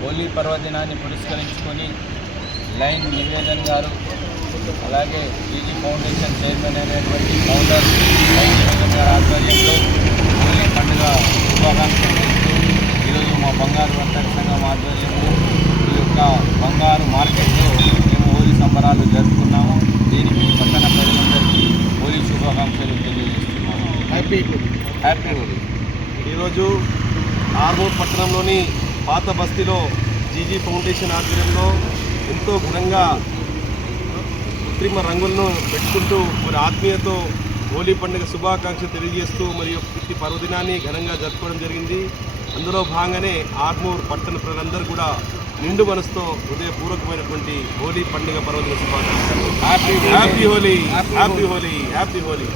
హోలీ పర్వదినాన్ని పురస్కరించుకొని లైన్ నివేదన్ గారు అలాగే ఈజీ ఫౌండేషన్ చైర్మన్ అయినటువంటి ఫౌండర్ లైన్ నివేదన్ గారి ఆధ్వర్యంలో హోలీ పండుగ శుభాకాంక్షలు చేస్తూ ఈరోజు మా బంగారు వర్తక సంఘం ఆధ్వర్యంలో ఈ యొక్క బంగారు మార్కెట్లో మేము హోలీ సంబరాలు జరుపుకున్నాము. దీనికి పట్టణ ప్రజలందరికీ హోలీ శుభాకాంక్షలు తెలియజేస్తున్నాము. హ్యాపీ హోలీ. ఈరోజు ఆర్మూర్ పట్టణంలోని పాత బస్తీలో జీజీ ఫౌండేషన్ ఆధ్వర్యంలో ఎంతో ఘనంగా కృత్రిమ రంగులను పెట్టుకుంటూ మరి ఆత్మీయతో హోలీ పండుగ శుభాకాంక్షలు తెలియజేస్తూ మరి ప్రతి పర్వదినాన్ని ఘనంగా జరుపుకోవడం జరిగింది. అందులో భాగంగానే ఆర్మూర్ పట్టణ ప్రజలందరూ కూడా నిండు మనసుతో హృదయపూర్వకమైనటువంటి హోలీ పండుగ పర్వదిన శుభాకాంక్షలు. హ్యాపీ హోలీ.